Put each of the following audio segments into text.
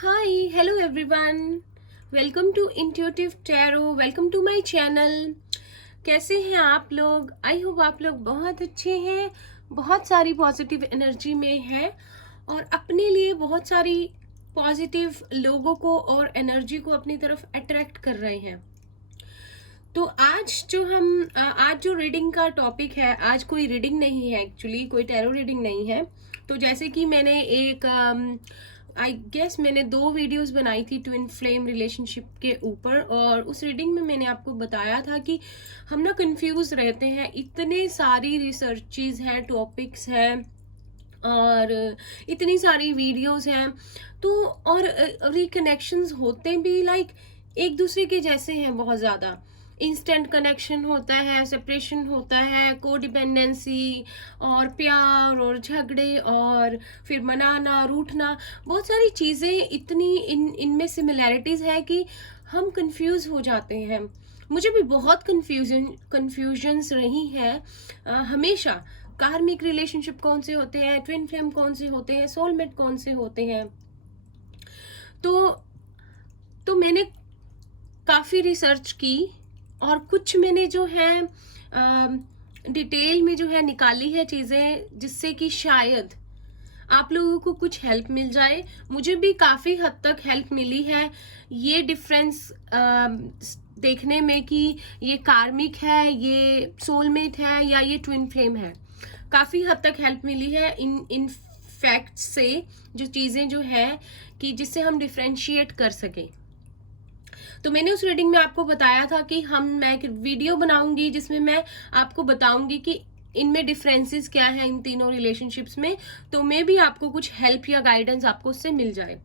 Hi, hello everyone. Welcome to Intuitive Tarot. Welcome to my channel. कैसे हैं आप लोग? आई होप आप लोग बहुत अच्छे हैं, बहुत सारी पॉजिटिव एनर्जी में हैं और अपने लिए बहुत सारी पॉजिटिव लोगों को और एनर्जी को अपनी तरफ अट्रैक्ट कर रहे हैं। तो आज जो रीडिंग का टॉपिक है, आज कोई रीडिंग नहीं है, एक्चुअली कोई टैरो रीडिंग नहीं है। तो जैसे कि मैंने आई गेस मैंने 2 वीडियोस बनाई थी ट्विन फ्लेम रिलेशनशिप के ऊपर, और उस रीडिंग में मैंने आपको बताया था कि हम ना कंफ्यूज रहते हैं, इतने सारी रिसर्चेज हैं, टॉपिक्स हैं और इतनी सारी वीडियोस हैं, तो और रिकनेक्शंस होते भी लाइक एक दूसरे के जैसे हैं, बहुत ज़्यादा इंस्टेंट कनेक्शन होता है, सेपरेशन होता है, कोडिपेंडेंसी और प्यार और झगड़े और फिर मनाना, रूठना, बहुत सारी चीज़ें इतनी इनमें सिमिलैरिटीज़ है कि हम कंफ्यूज हो जाते हैं। मुझे भी बहुत कन्फ्यूजन्स रही हैं हमेशा। कार्मिक रिलेशनशिप कौन से होते हैं, ट्विन फ्लेम कौन से होते हैं, सोलमेट कौन से होते हैं। तो मैंने काफ़ी रिसर्च की और कुछ मैंने जो है डिटेल में जो है निकाली है चीज़ें, जिससे कि शायद आप लोगों को कुछ हेल्प मिल जाए। मुझे भी काफ़ी हद तक हेल्प मिली है ये डिफरेंस देखने में कि ये कार्मिक है, ये सोलमेट है या ये ट्विन फ्लेम है। काफ़ी हद तक हेल्प मिली है इन फैक्ट्स से, जो चीज़ें जो है कि जिससे हम डिफ्रेंशिएट कर सकें। तो मैंने उस रीडिंग में आपको बताया था कि मैं एक वीडियो बनाऊंगी जिसमें मैं आपको बताऊंगी कि इनमें डिफरेंसेस क्या है इन तीनों रिलेशनशिप्स में, तो मे भी आपको कुछ हेल्प या गाइडेंस आपको उससे मिल जाए।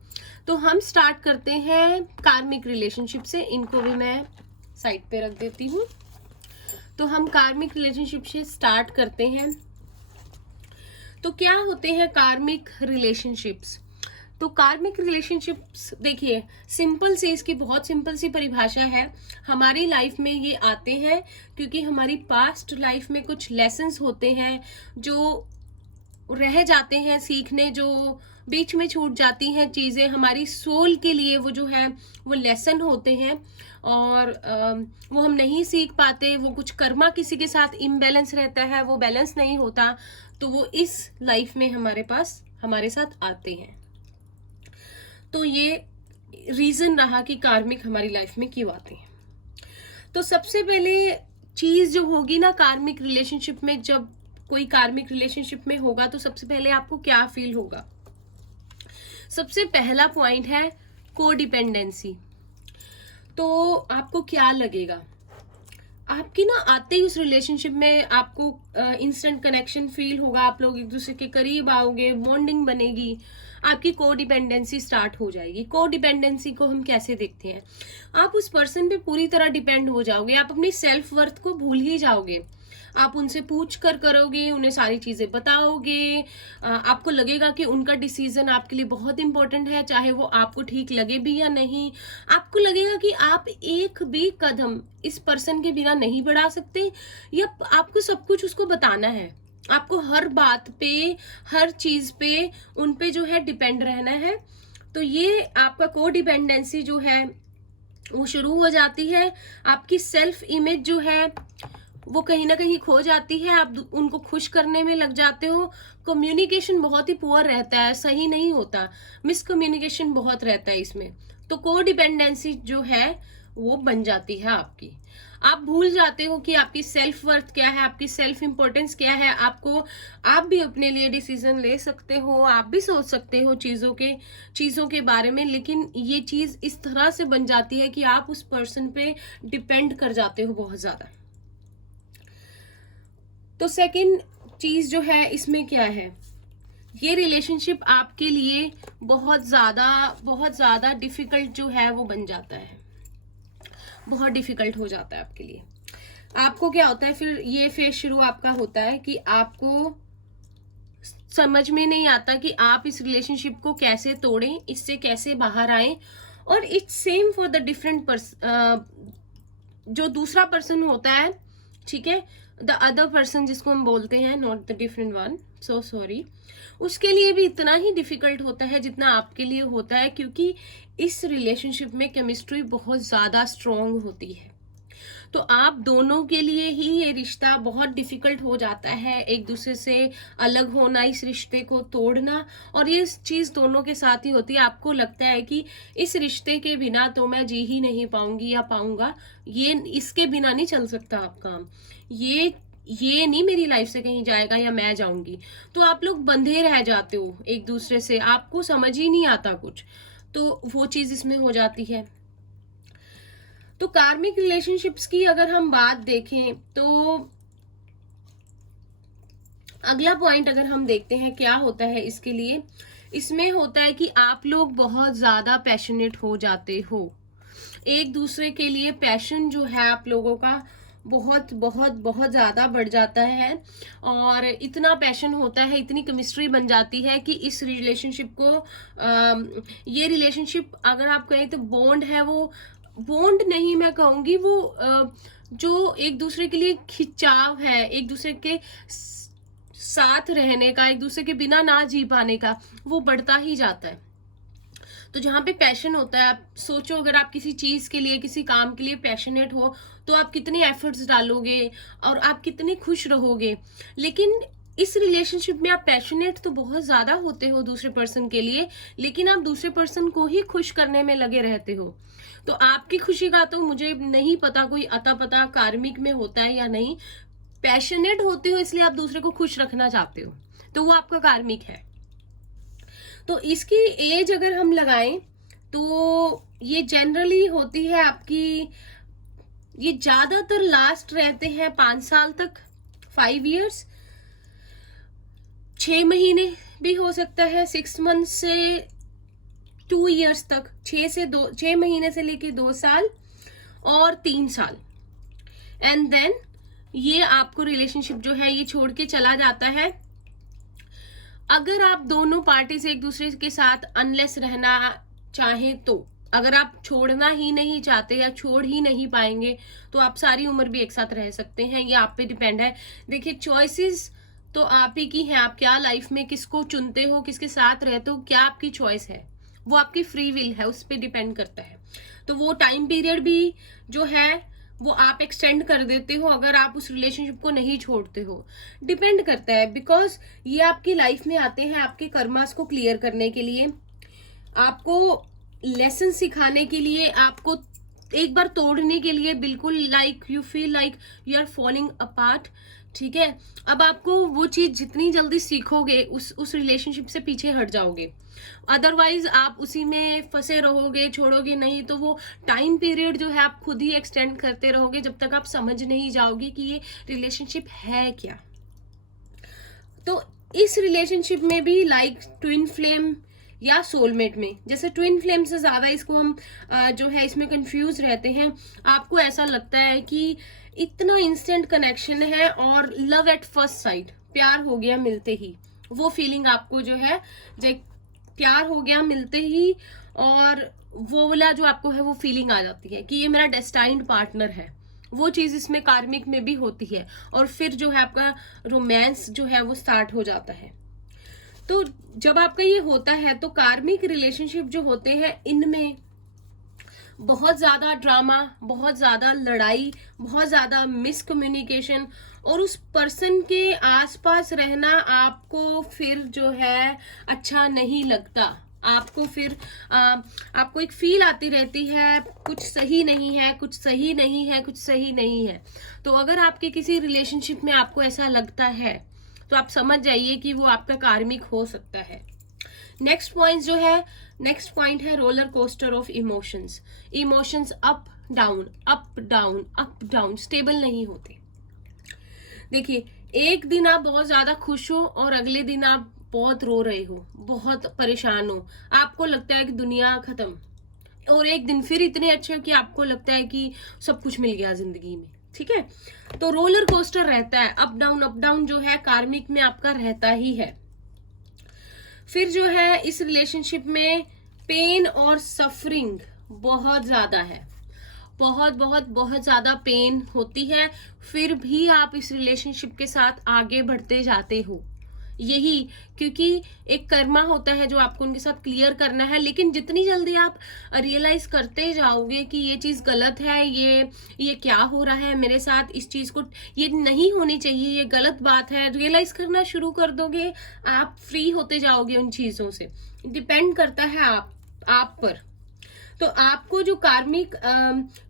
तो हम स्टार्ट करते हैं कार्मिक रिलेशनशिप से। इनको भी मैं साइड पे रख देती हूँ। तो हम कार्मिक रिलेशनशिप से स्टार्ट करते हैं। तो क्या होते हैं कार्मिक रिलेशनशिप्स? तो कार्मिक रिलेशनशिप्स देखिए, सिंपल सी इसकी बहुत सिंपल सी परिभाषा है। हमारी लाइफ में ये आते हैं क्योंकि हमारी पास्ट लाइफ में कुछ लेसन्स होते हैं जो रह जाते हैं सीखने, जो बीच में छूट जाती हैं चीज़ें, हमारी सोल के लिए वो जो है वो लेसन होते हैं और वो हम नहीं सीख पाते। वो कुछ कर्मा किसी के साथ इम्बैलेंस रहता है, वो बैलेंस नहीं होता, तो वो इस लाइफ में हमारे साथ आते हैं। तो ये रीजन रहा कि कार्मिक हमारी लाइफ में क्यों आते हैं। तो सबसे पहले चीज जो होगी ना कार्मिक रिलेशनशिप में, जब कोई कार्मिक रिलेशनशिप में होगा तो सबसे पहले आपको क्या फील होगा? सबसे पहला पॉइंट है कोडिपेंडेंसी। तो आपको क्या लगेगा? आपकी ना आते ही उस रिलेशनशिप में आपको इंस्टेंट कनेक्शन फील होगा, आप लोग एक दूसरे के करीब आओगे, बॉन्डिंग बनेगी, आपकी कोडिपेंडेंसी स्टार्ट हो जाएगी। कोडिपेंडेंसी को हम कैसे देखते हैं? आप उस पर्सन पे पूरी तरह डिपेंड हो जाओगे, आप अपनी सेल्फ वर्थ को भूल ही जाओगे। आप उनसे पूछ कर करोगे, उन्हें सारी चीजें बताओगे, आपको लगेगा कि उनका डिसीजन आपके लिए बहुत इंपॉर्टेंट है, चाहे वो आपको ठीक लगे भी या नहीं। आपको लगेगा कि आप एक भी कदम इस पर्सन के बिना नहीं बढ़ा सकते, या आपको सब कुछ उसको बताना है, आपको हर बात पे, हर चीज पे उन पे जो है डिपेंड रहना है। तो ये आपका कोडिपेंडेंसी जो है वो शुरू हो जाती है। आपकी सेल्फ इमेज जो है वो कहीं ना कहीं खो जाती है, आप उनको खुश करने में लग जाते हो। कम्युनिकेशन बहुत ही पुअर रहता है, सही नहीं होता, मिसकम्युनिकेशन बहुत रहता है इसमें। तो कोडिपेंडेंसी जो है वो बन जाती है आपकी। आप भूल जाते हो कि आपकी सेल्फ वर्थ क्या है, आपकी सेल्फ इंपॉर्टेंस क्या है। आप भी अपने लिए डिसीजन ले सकते हो, आप भी सोच सकते हो चीजों के बारे में, लेकिन ये चीज इस तरह से बन जाती है कि आप उस पर्सन पे डिपेंड कर जाते हो बहुत ज्यादा। तो सेकंड चीज जो है इसमें क्या है, ये रिलेशनशिप आपके लिए बहुत ज्यादा डिफिकल्ट जो है वो बन जाता है, बहुत डिफिकल्ट हो जाता है आपके लिए। आपको क्या होता है फिर, ये फेज शुरू आपका होता है कि आपको समझ में नहीं आता कि आप इस रिलेशनशिप को कैसे तोड़ें, इससे कैसे बाहर आए। और it's same for the different person, जो दूसरा पर्सन होता है, ठीक है, द अदर पर्सन जिसको हम बोलते हैं, not the different one, so sorry, उसके लिए भी इतना ही डिफिकल्ट होता है जितना आपके लिए होता है, क्योंकि इस रिलेशनशिप में केमिस्ट्री बहुत ज्यादा स्ट्रॉन्ग होती है। तो आप दोनों के लिए ही ये रिश्ता बहुत डिफिकल्ट हो जाता है, एक दूसरे से अलग होना, इस रिश्ते को तोड़ना, और ये चीज दोनों के साथ ही होती है। आपको लगता है कि इस रिश्ते के बिना तो मैं जी ही नहीं पाऊंगी या पाऊंगा, ये इसके बिना नहीं चल सकता आप काम, ये नहीं मेरी लाइफ से कहीं जाएगा या मैं जाऊंगी। तो आप लोग बंधे रह जाते हो एक दूसरे से, आपको समझ ही नहीं आता कुछ, तो वो चीज इसमें हो जाती है। तो कार्मिक रिलेशनशिप्स की अगर हम बात देखें तो अगला पॉइंट अगर हम देखते हैं क्या होता है इसके लिए, इसमें होता है कि आप लोग बहुत ज्यादा पैशनेट हो जाते हो एक दूसरे के लिए। पैशन जो है आप लोगों का बहुत बहुत बहुत ज्यादा बढ़ जाता है, और इतना पैशन होता है, इतनी केमिस्ट्री बन जाती है कि इस रिलेशनशिप को ये रिलेशनशिप अगर आप कहें तो बॉन्ड है, वो बॉन्ड नहीं मैं कहूंगी, वो जो एक दूसरे के लिए खिंचाव है, एक दूसरे के साथ रहने का, एक दूसरे के बिना ना जी पाने का, वो बढ़ता ही जाता है। तो जहाँ पे पैशन होता है, आप सोचो अगर आप किसी चीज के लिए, किसी काम के लिए पैशनेट हो तो आप कितने एफर्ट्स डालोगे और आप कितने खुश रहोगे। लेकिन इस रिलेशनशिप में आप पैशनेट तो बहुत ज्यादा होते हो दूसरे पर्सन के लिए, लेकिन आप दूसरे पर्सन को ही खुश करने में लगे रहते हो। तो आपकी खुशी का तो मुझे नहीं पता कोई अता पता कार्मिक में होता है या नहीं, पैशनेट होते हो इसलिए आप दूसरे को खुश रखना चाहते हो, तो वो आपका कार्मिक है। तो इसकी एज अगर हम लगाएं तो ये जनरली होती है आपकी, ये ज्यादातर लास्ट रहते हैं 5 साल तक, 5 years, 6 महीने भी हो सकता है, 6 months से 2 years तक, 6 महीने से लेके 2 साल और 3 साल, एंड देन ये आपको रिलेशनशिप जो है ये छोड़ के चला जाता है। अगर आप दोनों पार्टी से एक दूसरे के साथ अनलेस रहना चाहे, तो अगर आप छोड़ना ही नहीं चाहते या छोड़ ही नहीं पाएंगे तो आप सारी उम्र भी एक साथ रह सकते हैं, ये आप पे डिपेंड है। देखिए चॉइसेस तो आप ही की है, आप क्या लाइफ में किसको चुनते हो, किसके साथ रहते हो, क्या आपकी चॉइस है, वो आपकी फ्री विल है, उस पर डिपेंड करता है। तो वो टाइम पीरियड भी जो है वो आप एक्सटेंड कर देते हो अगर आप उस रिलेशनशिप को नहीं छोड़ते हो, डिपेंड करता है। बिकॉज ये आपकी लाइफ में आते हैं आपके कर्मास को क्लियर करने के लिए, आपको लेसन सिखाने के लिए, आपको एक बार तोड़ने के लिए, बिल्कुल like you feel like you are falling apart, ठीक है। अब आपको वो चीज जितनी जल्दी सीखोगे उस रिलेशनशिप से पीछे हट जाओगे, अदरवाइज आप उसी में फंसे रहोगे, छोड़ोगे नहीं, तो वो टाइम पीरियड जो है आप खुद ही एक्सटेंड करते रहोगे जब तक आप समझ नहीं जाओगे कि ये रिलेशनशिप है क्या। तो इस रिलेशनशिप में भी लाइक ट्विन फ्लेम या सोलमेट में, जैसे ट्विन फ्लेम से ज्यादा इसको हम जो है इसमें कंफ्यूज रहते हैं। आपको ऐसा लगता है कि इतना इंस्टेंट कनेक्शन है और लव एट फर्स्ट साइट, प्यार हो गया मिलते ही, वो फीलिंग आपको जो है प्यार हो गया मिलते ही, और वो वाला जो आपको है वो फीलिंग आ जाती है कि ये मेरा डेस्टाइन्ड पार्टनर है, वो चीज इसमें कार्मिक में भी होती है। और फिर जो है आपका रोमांस जो है वो स्टार्ट हो जाता है। तो जब आपका ये होता है तो कार्मिक रिलेशनशिप जो होते हैं इनमें बहुत ज्यादा ड्रामा, बहुत ज्यादा लड़ाई, बहुत ज्यादा मिसकम्युनिकेशन, और उस पर्सन के आसपास रहना आपको फिर जो है अच्छा नहीं लगता। आपको फिर आपको एक फील आती रहती है कुछ सही नहीं है, कुछ सही नहीं है, कुछ सही नहीं है। तो अगर आपके किसी रिलेशनशिप में आपको ऐसा लगता है तो आप समझ जाइए कि वो आपका कार्मिक हो सकता है। नेक्स्ट पॉइंट है roller coaster of emotions. Emotions up down up down up down, stable नहीं होते। देखिए एक दिन आप बहुत ज्यादा खुश हो और अगले दिन आप बहुत रो रहे हो, बहुत परेशान हो, आपको लगता है कि दुनिया खत्म, और एक दिन फिर इतने अच्छे हो कि आपको लगता है कि सब कुछ मिल गया जिंदगी में, ठीक है। तो रोलर कोस्टर रहता है, अप डाउन जो है कार्मिक में आपका रहता ही है। फिर जो है इस रिलेशनशिप में पेन और सफरिंग बहुत ज्यादा है, बहुत बहुत बहुत ज़्यादा पेन होती है, फिर भी आप इस रिलेशनशिप के साथ आगे बढ़ते जाते हो। यही, क्योंकि एक कर्मा होता है जो आपको उनके साथ क्लियर करना है, लेकिन जितनी जल्दी आप रियलाइज करते जाओगे कि ये चीज़ गलत है, ये क्या हो रहा है मेरे साथ, इस चीज़ को, ये नहीं होनी चाहिए, ये गलत बात है, रियलाइज करना शुरू कर दोगे, आप फ्री होते जाओगे उन चीज़ों से। डिपेंड करता है आप पर। तो आपको जो कार्मिक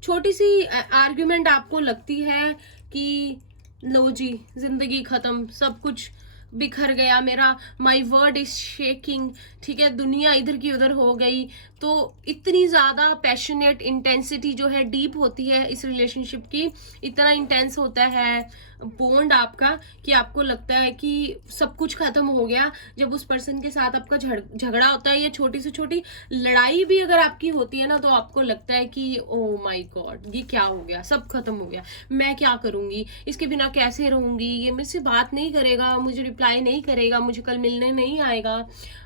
छोटी सी आर्ग्यूमेंट आपको लगती है कि लो जी जिंदगी खत्म, सब कुछ बिखर गया मेरा, माई वर्ड इज शेकिंग, ठीक है, दुनिया इधर की उधर हो गई, तो इतनी ज्यादा पैशनेट इंटेंसिटी जो है डीप होती है इस रिलेशनशिप की, इतना इंटेंस होता है बॉन्ड आपका कि आपको लगता है कि सब कुछ खत्म हो गया। जब उस पर्सन के साथ आपका झगड़ा होता है या छोटी से छोटी लड़ाई भी अगर आपकी होती है ना, तो आपको लगता है कि ओ माय गॉड ये क्या हो गया, सब खत्म हो गया, मैं क्या करूंगी, इसके बिना कैसे रहूंगी, ये मेरे से बात नहीं करेगा, मुझे रिप्लाई नहीं करेगा, मुझे कल मिलने नहीं आएगा,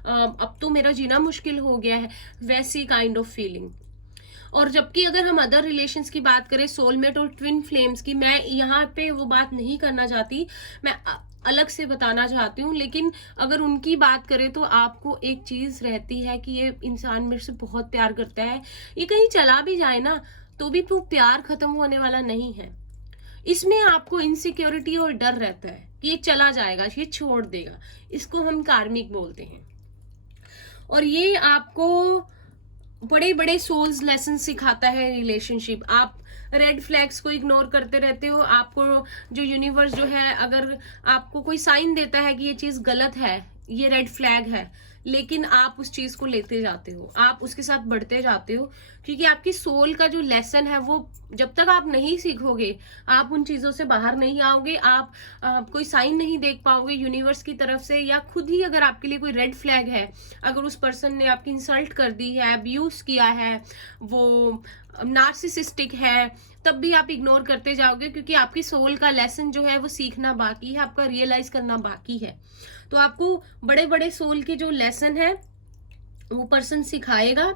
अब तो मेरा जीना मुश्किल हो गया है, वैसी काइंड ऑफ फीलिंग। और जबकि अगर हम अदर रिलेशंस की बात करें, सोलमेट और ट्विन फ्लेम्स की, मैं यहाँ पे वो बात नहीं करना चाहती, मैं अलग से बताना चाहती हूँ, लेकिन अगर उनकी बात करें तो आपको एक चीज रहती है कि ये इंसान मेरे से बहुत प्यार करता है, ये कहीं चला भी जाए ना तो भी वो प्यार खत्म होने वाला नहीं है। इसमें आपको इनसिक्योरिटी और डर रहता है कि ये चला जाएगा, ये छोड़ देगा, इसको हम कार्मिक बोलते हैं। और ये आपको बड़े बड़े सोल्स लेसन सिखाता है रिलेशनशिप। आप रेड फ्लैग्स को इग्नोर करते रहते हो, आपको जो यूनिवर्स जो है अगर आपको कोई साइन देता है कि ये चीज गलत है, ये रेड फ्लैग है, लेकिन आप उस चीज को लेते जाते हो, आप उसके साथ बढ़ते जाते हो, क्योंकि आपकी सोल का जो लेसन है वो जब तक आप नहीं सीखोगे आप उन चीजों से बाहर नहीं आओगे। आप कोई साइन नहीं देख पाओगे यूनिवर्स की तरफ से, या खुद ही अगर आपके लिए कोई रेड फ्लैग है, अगर उस पर्सन ने आपकी इंसल्ट कर दी है, अब्यूज किया है, वो नार्सिसिस्टिक है, तब भी आप इग्नोर करते जाओगे, क्योंकि आपकी सोल का लेसन जो है वो सीखना बाकी है, आपका रियलाइज करना बाकी है। तो आपको बड़े बड़े सोल के जो लेसन है वो पर्सन सिखाएगा,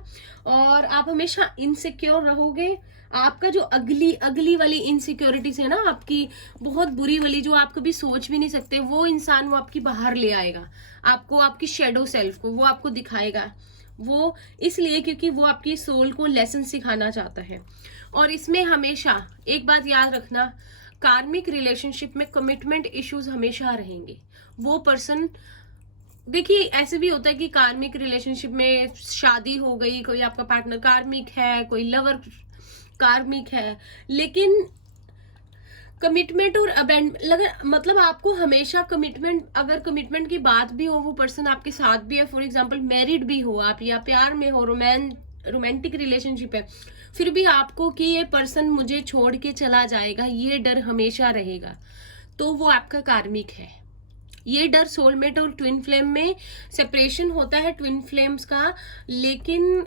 और आप हमेशा इनसिक्योर रहोगे। आपका जो अगली वाली इनसिक्योरिटीज है ना, आपकी बहुत बुरी वाली जो आप कभी सोच भी नहीं सकते, वो इंसान वो आपकी बाहर ले आएगा, आपको आपकी शेडो सेल्फ को वो आपको दिखाएगा। वो इसलिए क्योंकि वो आपकी सोल को लेसन सिखाना चाहता है। और इसमें हमेशा एक बात याद रखना, कार्मिक रिलेशनशिप में कमिटमेंट इश्यूज हमेशा रहेंगे। वो पर्सन, देखिए ऐसे भी होता है कि कार्मिक रिलेशनशिप में शादी हो गई, कोई आपका पार्टनर कार्मिक है, कोई लवर कार्मिक है, लेकिन कमिटमेंट और मतलब आपको हमेशा कमिटमेंट, अगर कमिटमेंट की बात भी हो, वो पर्सन आपके साथ भी है, फॉर एग्जांपल मैरिड भी हो आप, या प्यार में हो, रोमांटिक रिलेशनशिप है, फिर भी आपको कि ये पर्सन मुझे छोड़ के चला जाएगा, ये डर हमेशा रहेगा, तो वो आपका कार्मिक है। ये डर सोलमेट और ट्विन फ्लेम में सेपरेशन होता है ट्विन फ्लेम्स का, लेकिन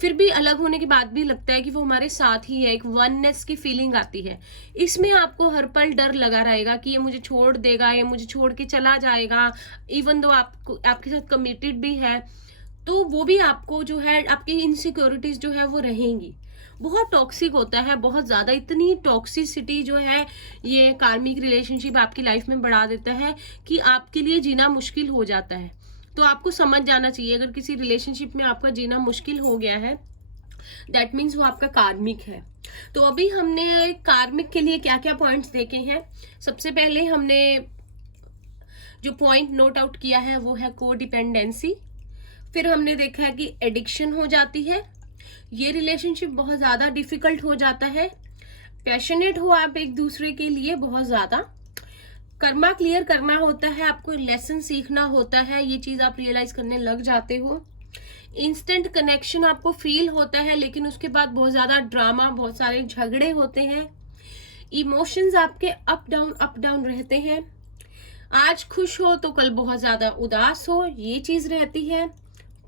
फिर भी अलग होने के बाद भी लगता है कि वो हमारे साथ ही है, एक वननेस की फीलिंग आती है। इसमें आपको हर पल डर लगा रहेगा कि ये मुझे छोड़ देगा, ये मुझे छोड़ के चला जाएगा, इवन दो आपके साथ कमिटेड भी है, तो वो भी आपको जो है, आपकी इनसिक्योरिटीज जो है वो रहेंगी। बहुत टॉक्सिक होता है, बहुत ज्यादा, इतनी टॉक्सिसिटी जो है ये कार्मिक रिलेशनशिप आपकी लाइफ में बढ़ा देता है कि आपके लिए जीना मुश्किल हो जाता है। तो आपको समझ जाना चाहिए, अगर किसी रिलेशनशिप में आपका जीना मुश्किल हो गया है, दैट मीन्स वो आपका कार्मिक है। तो अभी हमने कार्मिक के लिए क्या क्या पॉइंट्स देखे हैं। सबसे पहले हमने जो पॉइंट नोट आउट किया है वो है को डिपेंडेंसी। फिर हमने देखा है कि एडिक्शन हो जाती है, ये रिलेशनशिप बहुत ज्यादा डिफिकल्ट हो जाता है, पैशनेट हो आप एक दूसरे के लिए बहुत ज्यादा, कर्मा क्लियर करना होता है, आपको लेसन सीखना होता है, ये चीज आप रियलाइज करने लग जाते हो। इंस्टेंट कनेक्शन आपको फील होता है, लेकिन उसके बाद बहुत ज्यादा ड्रामा, बहुत सारे झगड़े होते हैं। इमोशंस आपके अप डाउन रहते हैं, आज खुश हो तो कल बहुत ज्यादा उदास हो, ये चीज रहती है।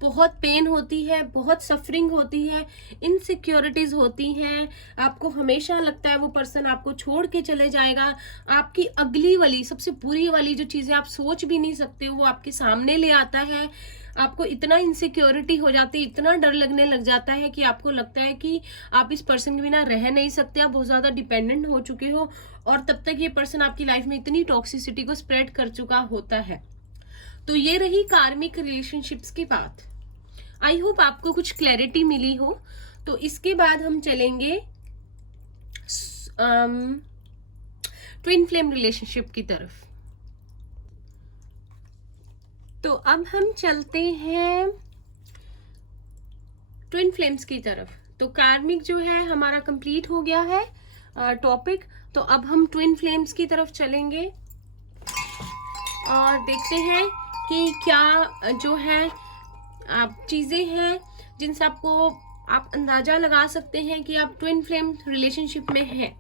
बहुत पेन होती है, बहुत सफरिंग होती है, इनसिक्योरिटीज होती हैं, आपको हमेशा लगता है वो पर्सन आपको छोड़ के चले जाएगा, आपकी अगली वाली सबसे बुरी वाली जो चीजें आप सोच भी नहीं सकते वो आपके सामने ले आता है, आपको इतना इनसिक्योरिटी हो जाती है, इतना डर लगने लग जाता है कि आपको लगता है कि आप इस पर्सन के बिना रह नहीं सकते, आप बहुत ज्यादा डिपेंडेंट हो चुके हो, और तब तक ये पर्सन आपकी लाइफ में इतनी टॉक्सिसिटी को स्प्रेड कर चुका होता है। तो ये रही कार्मिक रिलेशनशिप्स की बात। आई होप आपको कुछ क्लैरिटी मिली हो। तो इसके बाद हम चलेंगे ट्विन फ्लेम रिलेशनशिप की तरफ। तो अब हम चलते हैं ट्विन फ्लेम्स की तरफ। तो कार्मिक जो है हमारा कंप्लीट हो गया है टॉपिक। तो अब हम ट्विन फ्लेम्स की तरफ चलेंगे और देखते हैं कि क्या जो है आप चीजें हैं जिनसे आपको आप अंदाजा लगा सकते हैं कि आप ट्विन फ्लेम रिलेशनशिप में हैं।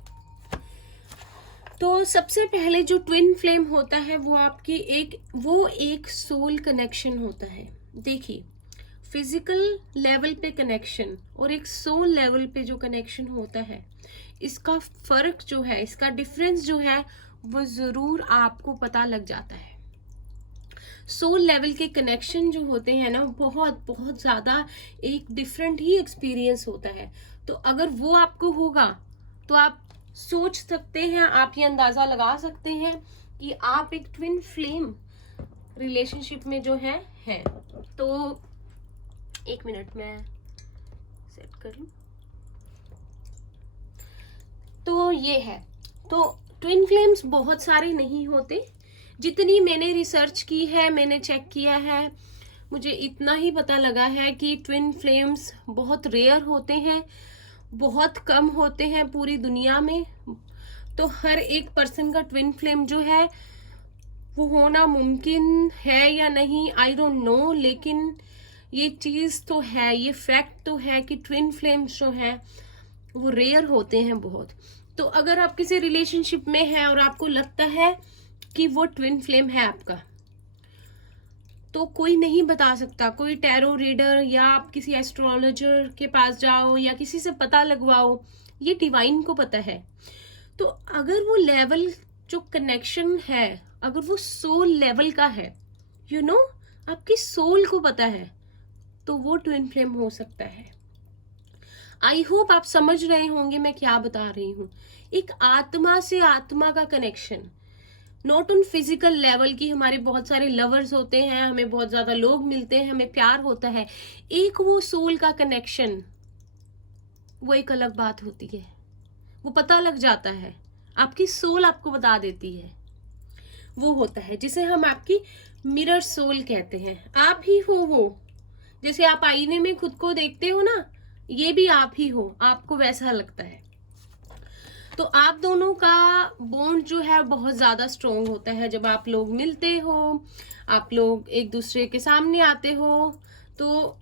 तो सबसे पहले जो ट्विन फ्लेम होता है वो आपकी एक सोल कनेक्शन होता है। देखिए, फिजिकल लेवल पे कनेक्शन और एक सोल लेवल पे जो कनेक्शन होता है, इसका फर्क जो है, इसका डिफरेंस जो है वो जरूर आपको पता लग जाता है। सोल लेवल के कनेक्शन जो होते हैं ना, बहुत बहुत ज्यादा एक डिफरेंट ही एक्सपीरियंस होता है। तो अगर वो आपको होगा तो आप सोच सकते हैं, आप ये अंदाजा लगा सकते हैं कि आप एक ट्विन फ्लेम रिलेशनशिप में जो है। तो एक मिनट में सेट करूं। तो ये है, तो ट्विन फ्लेम्स बहुत सारे नहीं होते। जितनी मैंने रिसर्च की है, मैंने चेक किया है, मुझे इतना ही पता लगा है कि ट्विन फ्लेम्स बहुत रेयर होते हैं, बहुत कम होते हैं पूरी दुनिया में। तो हर एक पर्सन का ट्विन फ्लेम जो है वो होना मुमकिन है या नहीं, आई डोंट नो, लेकिन ये चीज तो है, ये फैक्ट तो है कि ट्विन फ्लेम्स जो है वो रेयर होते हैं बहुत। तो अगर आप किसी रिलेशनशिप में हैं और आपको लगता है कि वो ट्विन फ्लेम है आपका, तो कोई नहीं बता सकता। कोई टैरो रीडर या आप किसी एस्ट्रोलॉजर के पास जाओ या किसी से पता लगवाओ, ये डिवाइन को पता है। तो अगर वो लेवल जो कनेक्शन है, अगर वो सोल लेवल का है, यू नो, आपकी सोल को पता है, तो वो ट्विन फ्लेम हो सकता है। आई होप आप समझ रहे होंगे मैं क्या बता रही हूँ। एक आत्मा से आत्मा का connection, not on physical level की हमारे बहुत सारे लवर्स होते हैं, हमें बहुत ज्यादा लोग मिलते हैं, हमें प्यार होता है। एक वो सोल का कनेक्शन, वो एक अलग बात होती है। वो पता लग जाता है, आपकी सोल आपको बता देती है। वो होता है जिसे हम आपकी मिरर सोल कहते हैं। आप ही हो वो, जैसे आप आईने में खुद को देखते हो ना, ये भी आप ही हो, आपको वैसा लगता है। तो आप दोनों का बॉन्ड जो है बहुत ज्यादा स्ट्रोंग होता है। जब आप लोग मिलते हो, आप लोग एक दूसरे के सामने आते हो, तो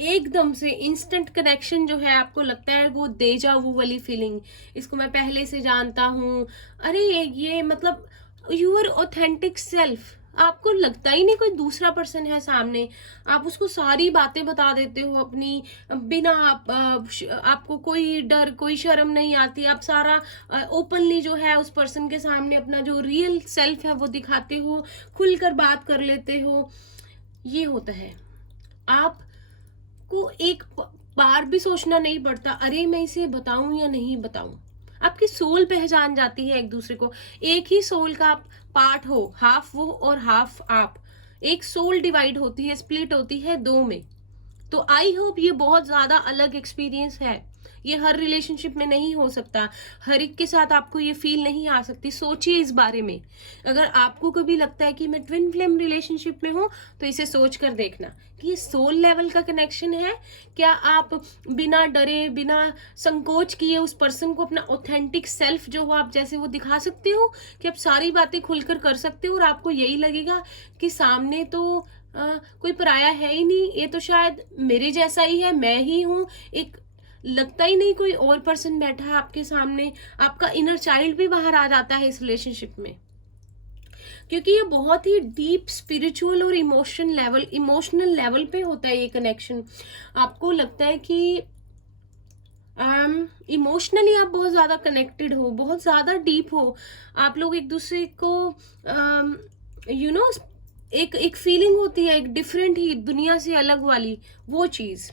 एकदम से इंस्टेंट कनेक्शन जो है, आपको लगता है वो देजा वू वाली फीलिंग, इसको मैं पहले से जानता हूँ, अरे ये मतलब यूर ऑथेंटिक सेल्फ। आपको लगता ही नहीं कोई दूसरा पर्सन है सामने, आप उसको सारी बातें बता देते हो अपनी, बिना आपको कोई डर कोई शर्म नहीं आती। आप सारा ओपनली जो है उस पर्सन के सामने अपना जो रियल सेल्फ है वो दिखाते हो, खुलकर बात कर लेते हो। ये होता है, आपको एक बार भी सोचना नहीं पड़ता, अरे मैं इसे बताऊं या नहीं बताऊं। आपकी सोल पहचान जाती है एक दूसरे को। एक ही सोल का पार्ट हो, हाफ वो और हाफ आप, एक सोल डिवाइड होती है, स्प्लिट होती है दो में। तो आई होप ये बहुत ज्यादा अलग एक्सपीरियंस है, ये हर रिलेशनशिप में नहीं हो सकता, हर एक के साथ आपको ये फील नहीं आ सकती। सोचिए इस बारे में। अगर आपको कभी लगता है कि मैं ट्विन फ्लेम रिलेशनशिप में हूं, तो इसे सोच कर देखना कि ये सोल लेवल का कनेक्शन है। क्या आप बिना डरे, बिना संकोच किए उस पर्सन को अपना ऑथेंटिक सेल्फ जो हो आप जैसे वो दिखा सकते हो, कि आप सारी बातें खुलकर कर सकते हो और आपको यही लगेगा कि सामने तो कोई पराया है ही नहीं, ये तो शायद मेरे जैसा ही है, मैं ही हूं, एक लगता ही नहीं कोई और पर्सन बैठा है आपके सामने। आपका इनर चाइल्ड भी बाहर आ जाता है इस रिलेशनशिप में, क्योंकि ये बहुत ही डीप स्पिरिचुअल और इमोशनल लेवल पे होता है ये कनेक्शन। आपको लगता है कि इमोशनली आप बहुत ज्यादा कनेक्टेड हो, बहुत ज्यादा डीप हो, आप लोग एक दूसरे को एक एक फीलिंग होती है, एक डिफरेंट ही, दुनिया से अलग वाली वो चीज।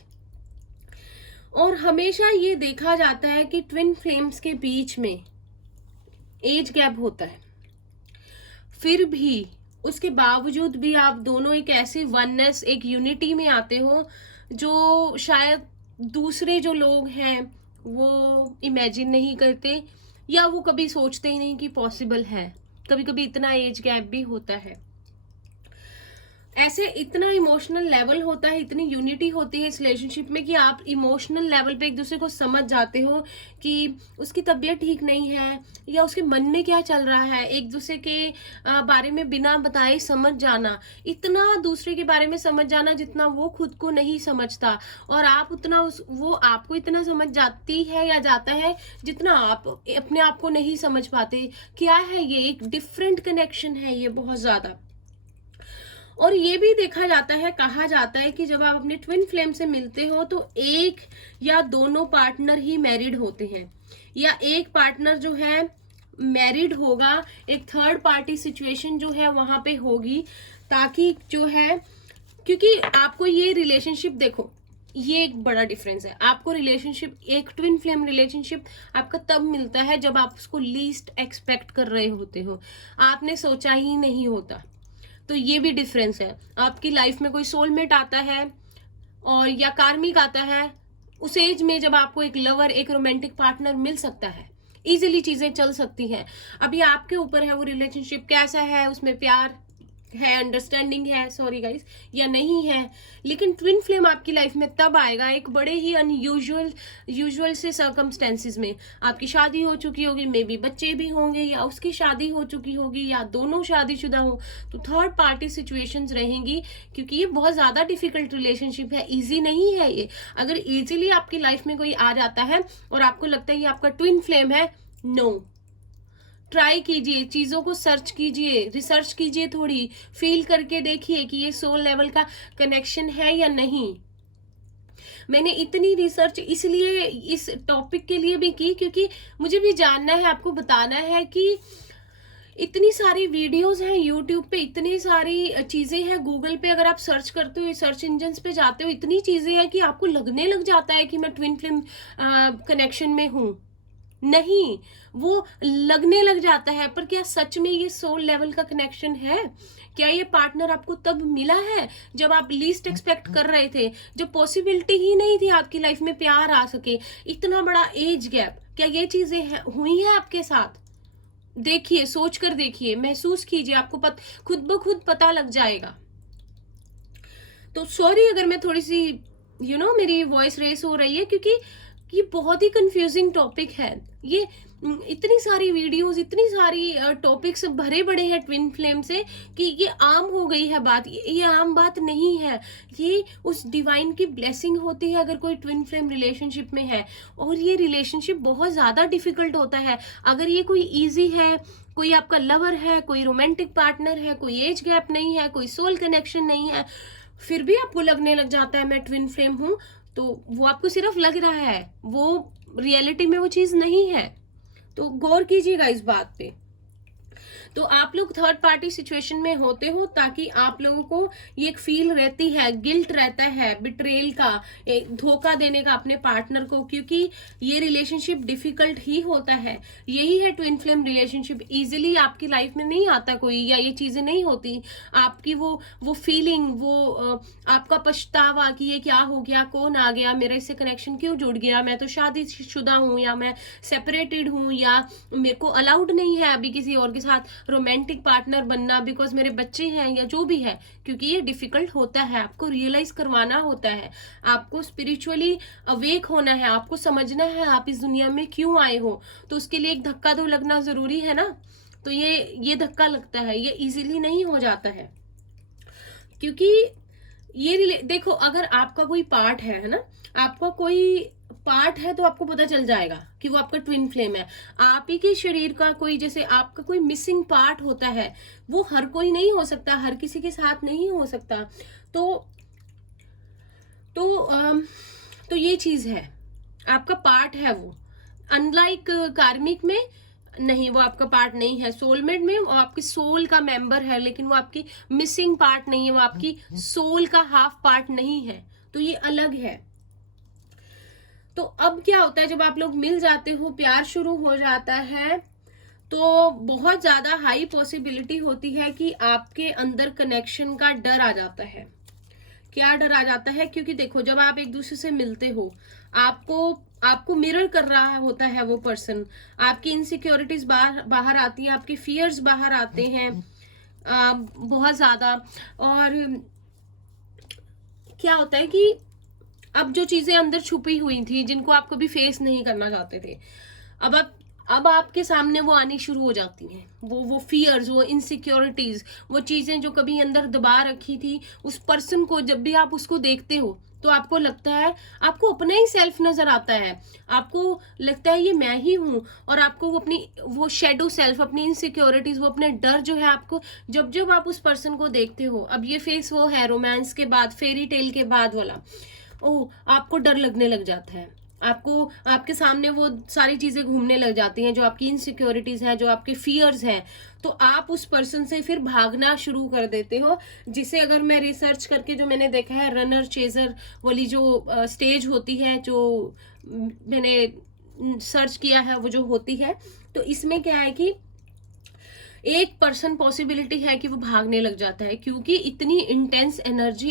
और हमेशा ये देखा जाता है कि ट्विन फ्लेम्स के बीच में एज गैप होता है, फिर भी उसके बावजूद भी आप दोनों एक ऐसी वननेस, एक यूनिटी में आते हो जो शायद दूसरे जो लोग हैं वो इमेजिन नहीं करते, या वो कभी सोचते ही नहीं कि पॉसिबल है। कभी कभी इतना एज गैप भी होता है। ऐसे इतना इमोशनल लेवल होता है, इतनी यूनिटी होती है इस रिलेशनशिप में कि आप इमोशनल लेवल पे एक दूसरे को समझ जाते हो कि उसकी तबीयत ठीक नहीं है या उसके मन में क्या चल रहा है। एक दूसरे के बारे में बिना बताए समझ जाना, इतना दूसरे के बारे में समझ जाना जितना वो खुद को नहीं समझता, और आप उतना वो आपको इतना समझ जाती है या जाता है जितना आप अपने आप को नहीं समझ पाते। क्या है ये? एक डिफरेंट कनेक्शन है ये, बहुत ज्यादा। और ये भी देखा जाता है, कहा जाता है कि जब आप अपने ट्विन फ्लेम से मिलते हो तो एक या दोनों पार्टनर ही मैरिड होते हैं, या एक पार्टनर जो है मैरिड होगा, एक थर्ड पार्टी सिचुएशन जो है वहां पे होगी, ताकि जो है, क्योंकि आपको ये रिलेशनशिप, देखो ये एक बड़ा डिफरेंस है। आपको रिलेशनशिप, एक ट्विन फ्लेम रिलेशनशिप आपका तब मिलता है जब आप उसको लीस्ट एक्सपेक्ट कर रहे होते हो, आपने सोचा ही नहीं होता। तो ये भी डिफरेंस है। आपकी लाइफ में कोई सोलमेट आता है और या कार्मिक आता है, उस एज में जब आपको एक लवर, एक रोमांटिक पार्टनर मिल सकता है, इजीली चीजें चल सकती हैं। अभी आपके ऊपर है वो रिलेशनशिप कैसा है, उसमें प्यार है, अंडरस्टैंडिंग है, सॉरी गाइस, या नहीं है। लेकिन ट्विन फ्लेम आपकी लाइफ में तब आएगा एक बड़े ही यूजुअल से सर्कमस्टेंसेस में। आपकी शादी हो चुकी होगी, मे बी बच्चे भी होंगे, या उसकी शादी हो चुकी होगी, या दोनों शादीशुदा हो, तो थर्ड पार्टी सिचुएशंस रहेंगी, क्योंकि ये बहुत ज्यादा डिफिकल्ट रिलेशनशिप है, इजी नहीं है ये। अगर इजीली आपकी लाइफ में कोई आ जाता है और आपको लगता है ये आपका ट्विन फ्लेम है, नो, ट्राई कीजिए, चीजों को सर्च कीजिए, रिसर्च कीजिए, थोड़ी फील करके देखिए कि ये सोल लेवल का कनेक्शन है या नहीं। मैंने इतनी रिसर्च इसलिए इस टॉपिक के लिए भी की क्योंकि मुझे भी जानना है, आपको बताना है कि इतनी सारी वीडियोस हैं यूट्यूब पे, इतनी सारी चीजें हैं गूगल पे, अगर आप सर्च करते हो, सर्च इंजन पे जाते हो, इतनी चीजें हैं कि आपको लगने लग जाता है कि मैं ट्विन फ्लेम कनेक्शन में हूं। नहीं, वो लगने लग जाता है, पर क्या सच में ये सोल लेवल का कनेक्शन है? क्या ये पार्टनर आपको तब मिला है जब आप लीस्ट एक्सपेक्ट कर रहे थे, जब पॉसिबिलिटी ही नहीं थी आपकी लाइफ में प्यार आ सके? इतना बड़ा एज गैप, क्या ये चीजें हुई हैं आपके साथ? देखिए, सोच कर देखिए, महसूस कीजिए, आपको खुद ब खुद पता लग जाएगा। तो सॉरी अगर मैं थोड़ी सी मेरी वॉइस रेस हो रही है, क्योंकि ये बहुत ही कंफ्यूजिंग टॉपिक है। ये इतनी सारी वीडियोस, इतनी सारी टॉपिक्स भरे पड़े हैं ट्विन फ्लेम से कि ये आम हो गई है बात। ये आम बात नहीं है, ये उस डिवाइन की ब्लेसिंग होती है अगर कोई ट्विन फ्लेम रिलेशनशिप में है। और ये रिलेशनशिप बहुत ज्यादा डिफिकल्ट होता है। अगर ये कोई इजी है, कोई आपका लवर है, कोई रोमांटिक पार्टनर है, कोई एज गैप नहीं है, कोई सोल कनेक्शन नहीं है, फिर भी आपको लगने लग जाता है मैं ट्विन फ्लेम हूं, तो वो आपको सिर्फ लग रहा है, वो रियलिटी में वो चीज नहीं है। तो गौर कीजिएगा इस बात पे। तो आप लोग थर्ड पार्टी सिचुएशन में होते हो ताकि आप लोगों को ये एक फील रहती है, गिल्ट रहता है बिट्रेल का, एक धोखा देने का अपने पार्टनर को, क्योंकि ये रिलेशनशिप डिफिकल्ट ही होता है। यही है ट्विन फ्लेम रिलेशनशिप। इजीली आपकी लाइफ में नहीं आता कोई, या ये चीजें नहीं होती। आपकी वो फीलिंग, वो आपका पछतावा कि ये क्या हो गया, कौन आ गया, मेरा इससे कनेक्शन क्यों जुड़ गया, मैं तो शादीशुदा हूं, या मैं सेपरेटेड हूं, या मेरे को अलाउड नहीं है अभी किसी और के साथ रोमांटिक पार्टनर बनना बिकॉज मेरे बच्चे हैं, या जो भी है। क्योंकि ये डिफिकल्ट होता है, आपको रियलाइज करवाना होता है, आपको स्पिरिचुअली अवेक होना है, आपको समझना है आप इस दुनिया में क्यों आए हो। तो उसके लिए एक धक्का तो लगना जरूरी है ना। तो ये धक्का लगता है, ये इजीली नहीं हो जाता है। क्योंकि ये देखो, अगर आपका कोई पार्ट है ना, आपका कोई पार्ट है, तो आपको पता चल जाएगा कि वो आपका ट्विन फ्लेम है। आप ही के शरीर का कोई, जैसे आपका कोई मिसिंग पार्ट होता है, वो हर कोई नहीं हो सकता, हर किसी के साथ नहीं हो सकता। तो ये चीज है, आपका पार्ट है वो। अनलाइक कार्मिक में नहीं, वो आपका पार्ट नहीं है। सोलमेट में वो आपकी सोल का मेंबर है, लेकिन वो आपकी मिसिंग पार्ट नहीं है, वो आपकी सोल का हाफ पार्ट नहीं है, तो ये अलग है। तो अब क्या होता है, जब आप लोग मिल जाते हो, प्यार शुरू हो जाता है, तो बहुत ज्यादा हाई पॉसिबिलिटी होती है कि आपके अंदर कनेक्शन का डर आ जाता है। क्या डर आ जाता है? क्योंकि देखो, जब आप एक दूसरे से मिलते हो, आपको मिरर कर रहा होता है वो पर्सन, आपकी इनसिक्योरिटीज बाहर आती हैं, आपके फियर्स बाहर आते हैं बहुत ज्यादा। और क्या होता है कि अब जो चीजें अंदर छुपी हुई थी, जिनको आप कभी फेस नहीं करना चाहते थे, अब आपके सामने वो आनी शुरू हो जाती हैं। वो फियर्स, वो इनसिक्योरिटीज, वो चीजें जो कभी अंदर दबा रखी थी, उस पर्सन को जब भी आप उसको देखते हो तो आपको लगता है, आपको अपना ही सेल्फ नजर आता है, आपको लगता है ये मैं ही हूं। और आपको वो शैडो सेल्फ, अपनी इनसिक्योरिटीज, वो अपने डर जो है, आपको जब आप उस पर्सन को देखते हो, अब ये फेस वो है रोमांस के बाद, फेरी टेल के बाद वाला, आपको डर लगने लग जाता है, आपको आपके सामने वो सारी चीजें घूमने लग जाती हैं, जो आपकी इनसिक्योरिटीज हैं, जो आपके फियर्स हैं, तो आप उस पर्सन से फिर भागना शुरू कर देते हो। जिसे अगर मैं रिसर्च करके जो मैंने देखा है, रनर चेजर वाली जो स्टेज होती है, जो मैंने सर्च किया है, वो जो होती है, तो इसमें क्या है कि 1% पॉसिबिलिटी है कि वो भागने लग जाता है, क्योंकि इतनी इंटेंस एनर्जी,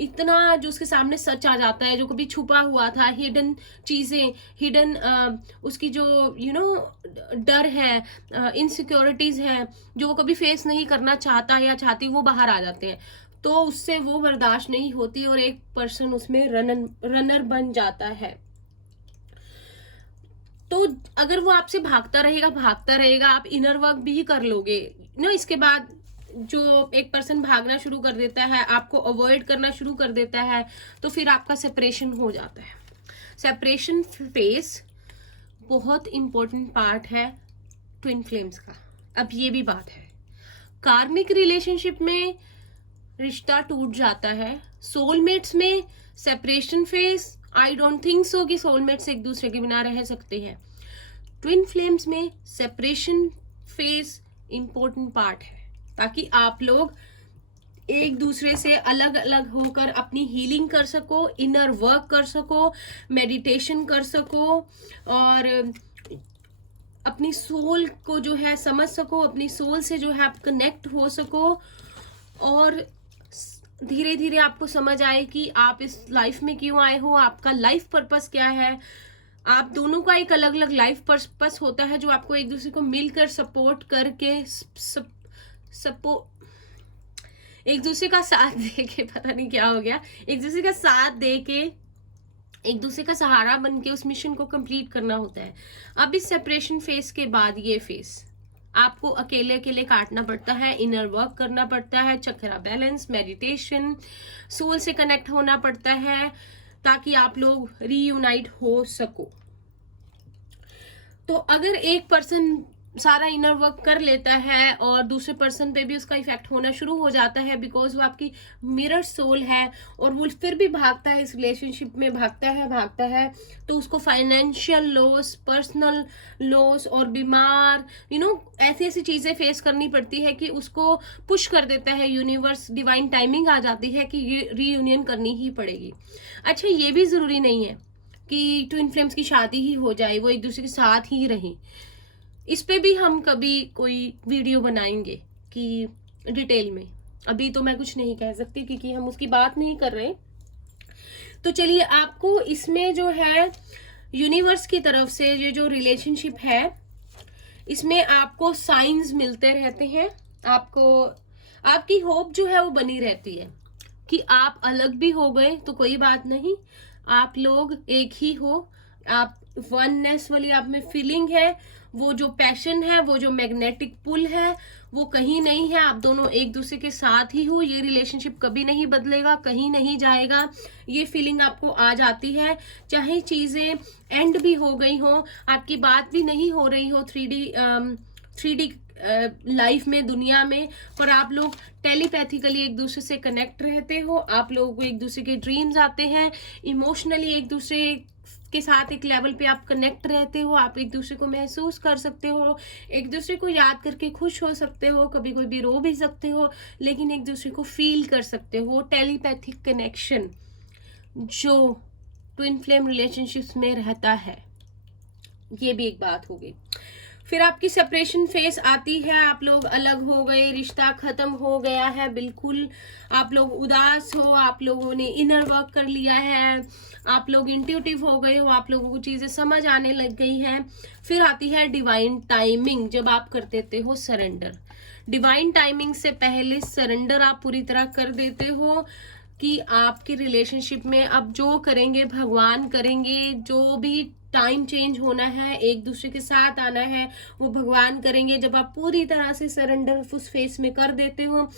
इतना जो उसके सामने सच आ जाता है, जो कभी छुपा हुआ था, हिडन चीजें, हिडन उसकी जो डर है, इनसिक्योरिटीज है, जो वो कभी फेस नहीं करना चाहता या चाहती, वो बाहर आ जाते हैं। तो उससे वो बर्दाश्त नहीं होती और एक पर्सन उसमें रनर बन जाता है। तो अगर वो आपसे भागता रहेगा, आप इनर वर्क भी कर लोगे इसके बाद जो एक पर्सन भागना शुरू कर देता है, आपको अवॉइड करना शुरू कर देता है, तो फिर आपका सेपरेशन हो जाता है। सेपरेशन फेस बहुत इंपॉर्टेंट पार्ट है ट्विन फ्लेम्स का। अब ये भी बात है, कार्मिक रिलेशनशिप में रिश्ता टूट जाता है, सोलमेट्स में separation face, I don't think so कि सोलमेट्स एक दूसरे के बिना रह सकते हैं। ट्विन फ्लेम्स में सेपरेशन फेस इंपॉर्टेंट पार्ट है, ताकि आप लोग एक दूसरे से अलग अलग होकर अपनी हीलिंग कर सको, इनर वर्क कर सको, मेडिटेशन कर सको, और अपनी सोल को जो है समझ सको, अपनी सोल से जो है आप कनेक्ट हो सको, और धीरे धीरे आपको समझ आए कि आप इस लाइफ में क्यों आए हो, आपका लाइफ पर्पस क्या है। आप दोनों का एक अलग अलग लाइफ पर्पस होता है, जो आपको एक दूसरे को मिलकर सपोर्ट करके एक दूसरे का साथ दे के, पता नहीं क्या हो गया, एक दूसरे का साथ दे के, एक दूसरे का सहारा बन के उस मिशन को कंप्लीट करना होता है। अब इस सेपरेशन फेस के बाद ये फेस आपको अकेले अकेले काटना पड़ता है, इनर वर्क करना पड़ता है, चक्रा बैलेंस, मेडिटेशन, सोल से कनेक्ट होना पड़ता है, ताकि आप लोग रीयूनाइट हो सको। तो अगर एक पर्सन सारा इनर वर्क कर लेता है और दूसरे पर्सन पे भी उसका इफेक्ट होना शुरू हो जाता है, बिकॉज वो आपकी मिरर सोल है, और वो फिर भी भागता है, इस रिलेशनशिप में भागता है, तो उसको फाइनेंशियल लॉस, पर्सनल लॉस और बीमार ऐसी ऐसी चीजें फेस करनी पड़ती है कि उसको पुश कर देता है यूनिवर्स, डिवाइन टाइमिंग आ जाती है कि ये रीयूनियन करनी ही पड़ेगी। अच्छा, ये भी जरूरी नहीं है कि ट्विन फ्लेम्स की शादी ही हो जाए, वो एक दूसरे के साथ ही रहें। इस पे भी हम कभी कोई वीडियो बनाएंगे कि डिटेल में, अभी तो मैं कुछ नहीं कह सकती क्योंकि हम उसकी बात नहीं कर रहे। तो चलिए, आपको इसमें जो है यूनिवर्स की तरफ से ये जो रिलेशनशिप है, इसमें आपको साइंस मिलते रहते हैं, आपको आपकी होप जो है वो बनी रहती है कि आप अलग भी हो गए तो कोई बात नहीं, आप लोग एक ही हो, आप वननेस वाली आप में फीलिंग है, वो जो पैशन है, वो जो मैग्नेटिक पुल है, वो कहीं नहीं है, आप दोनों एक दूसरे के साथ ही हो, ये रिलेशनशिप कभी नहीं बदलेगा, कहीं नहीं जाएगा, ये फीलिंग आपको आ जाती है। चाहे चीजें एंड भी हो गई हो, आपकी बात भी नहीं हो रही हो 3D लाइफ में, दुनिया में, पर आप लोग टेलीपैथिकली एक दूसरे से कनेक्ट रहते हो, आप लोगों को एक दूसरे के ड्रीम्स आते हैं, इमोशनली एक दूसरे के साथ एक लेवल पे आप कनेक्ट रहते हो, आप एक दूसरे को महसूस कर सकते हो, एक दूसरे को याद करके खुश हो सकते हो, कभी कोई भी रो भी सकते हो, लेकिन एक दूसरे को फील कर सकते हो। टेलीपैथिक कनेक्शन जो ट्विन फ्लेम रिलेशनशिप्स में रहता है, ये भी एक बात हो गई। फिर आपकी सेपरेशन फेस आती है, आप लोग अलग हो गए, रिश्ता खत्म हो गया है, बिल्कुल आप लोग उदास हो, आप लोगों ने इनर वर्क कर लिया है, आप लोग इंट्यूटिव हो गए हो, आप लोगों को चीजें समझ आने लग गई हैं। फिर आती है डिवाइन टाइमिंग, जब आप कर देते हो सरेंडर। डिवाइन टाइमिंग से पहले सरेंडर आप पूरी तरह कर देते हो कि आपके रिलेशनशिप में अब जो करेंगे भगवान करेंगे, जो भी टाइम चेंज होना है, एक दूसरे के साथ आना है, वो भगवान करेंगे। जब आप पूरी तरह से सरेंडर उस फेस में कर देते हो,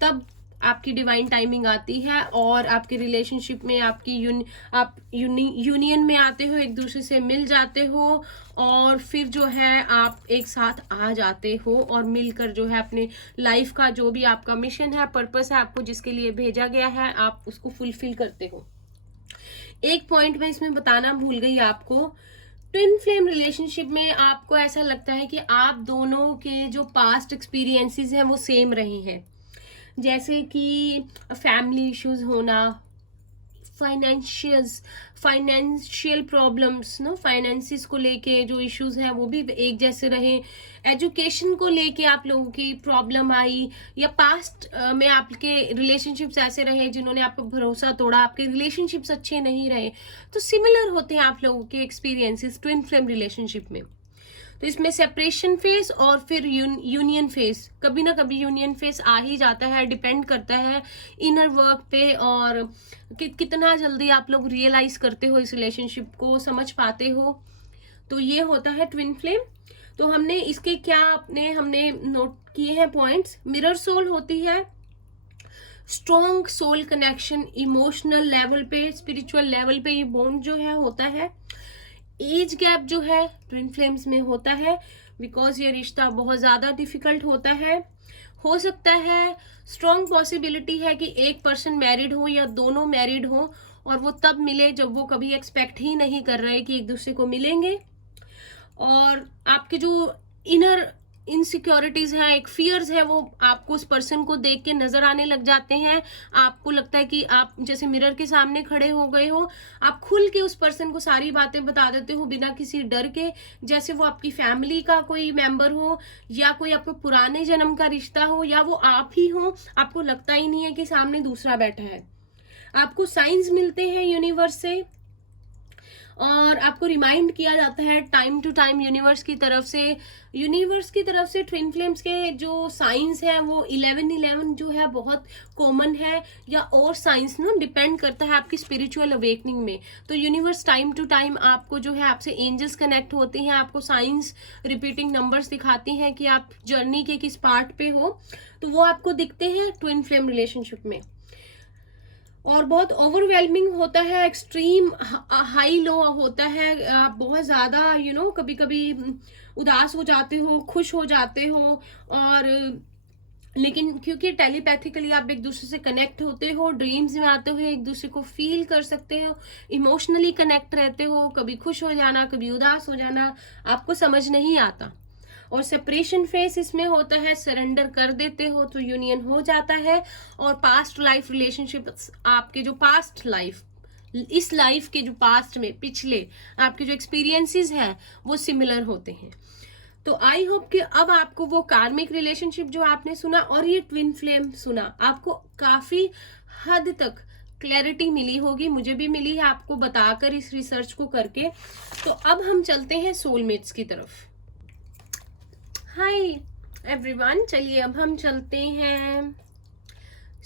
तब आपकी डिवाइन टाइमिंग आती है और आपके रिलेशनशिप में आपकी यूनियन में आते हो, एक दूसरे से मिल जाते हो और फिर जो है आप एक साथ आ जाते हो और मिलकर जो है अपने लाइफ का जो भी आपका मिशन है, पर्पस है, आपको जिसके लिए भेजा गया है, आप उसको फुलफिल करते हो। एक पॉइंट मैं इसमें बताना भूल गई आपको, ट्विन फ्लेम रिलेशनशिप में आपको ऐसा लगता है कि आप दोनों के जो पास्ट एक्सपीरियंसेस हैं वो सेम रहे हैं, जैसे कि फैमिली इश्यूज होना, फाइनेंशियल प्रॉब्लम्स, फाइनेंसिस को लेके जो इश्यूज हैं वो भी एक जैसे रहे, एजुकेशन को लेके आप लोगों की प्रॉब्लम आई, या पास्ट में आपके रिलेशनशिप्स ऐसे रहे जिन्होंने आपका भरोसा तोड़ा, आपके रिलेशनशिप्स अच्छे नहीं रहे, तो सिमिलर होते हैं आप लोगों के एक्सपीरियंसेस ट्विन फ्लेम रिलेशनशिप में। तो इसमें सेपरेशन फेस और फिर यूनियन फेस, कभी ना कभी यूनियन फेस आ ही जाता है, डिपेंड करता है इनर वर्क पे और कितना जल्दी आप लोग रियलाइज करते हो इस रिलेशनशिप को, समझ पाते हो। तो ये होता है ट्विन फ्लेम। तो हमने इसके क्या हमने नोट किए हैं पॉइंट्स। मिरर सोल होती है, strong soul connection, emotional level पे, स्पिरिचुअल लेवल पे ये बॉन्ड जो है होता है। एज गैप जो है ट्विन फ्लेम्स में होता है, बिकॉज ये रिश्ता बहुत ज्यादा डिफिकल्ट होता है। हो सकता है स्ट्रॉन्ग पॉसिबिलिटी है कि एक पर्सन मैरिड हो या दोनों मैरिड हो और वो तब मिले जब वो कभी एक्सपेक्ट ही नहीं कर रहे कि एक दूसरे को मिलेंगे, और आपके जो इनर इनसिक्योरिटीज हैं, एक फियर्स है, वो आपको उस पर्सन को देख के नजर आने लग जाते हैं। आपको लगता है कि आप जैसे मिरर के सामने खड़े हो गए हो, आप खुल के उस पर्सन को सारी बातें बता देते हो बिना किसी डर के, जैसे वो आपकी फैमिली का कोई मेंबर हो या कोई आपको पुराने जन्म का रिश्ता हो या वो आप ही हो। आपको लगता ही नहीं है कि सामने दूसरा बैठा है। आपको साइंस मिलते हैं यूनिवर्स से और आपको रिमाइंड किया जाता है टाइम टू टाइम यूनिवर्स की तरफ से ट्विन फ्लेम्स के जो साइंस है वो 11-11 जो है बहुत कॉमन है, या और साइंस ना डिपेंड करता है आपकी स्पिरिचुअल अवेकनिंग में। तो यूनिवर्स टाइम टू टाइम आपको जो है आपसे एंजल्स कनेक्ट होते हैं, आपको साइंस रिपीटिंग नंबर्स दिखाते हैं कि आप जर्नी के किस पार्ट पे हो, तो वो आपको दिखते हैं ट्विन फ्लेम रिलेशनशिप में। और बहुत ओवरवेलमिंग होता है, एक्सट्रीम हाई लो होता है, आप बहुत ज्यादा कभी कभी उदास हो जाते हो, खुश हो जाते हो, और लेकिन क्योंकि टेलीपैथिकली आप एक दूसरे से कनेक्ट होते हो, ड्रीम्स में आते हो, एक दूसरे को फील कर सकते हो, इमोशनली कनेक्ट रहते हो, कभी खुश हो जाना कभी उदास हो जाना आपको समझ नहीं आता। और सेपरेशन फेस इसमें होता है, सरेंडर कर देते हो तो यूनियन हो जाता है, और पास्ट लाइफ रिलेशनशिप, आपके जो पास्ट लाइफ, इस लाइफ के जो पास्ट में पिछले आपके जो एक्सपीरियंसेस हैं वो सिमिलर होते हैं। तो आई होप कि अब आपको वो कार्मिक रिलेशनशिप जो आपने सुना और ये ट्विन फ्लेम सुना, आपको काफी हद तक क्लैरिटी मिली होगी, मुझे भी मिली है आपको बताकर इस रिसर्च को करके। तो अब हम चलते हैं सोलमेट्स की तरफ। हाय एवरीवन, चलिए अब हम चलते हैं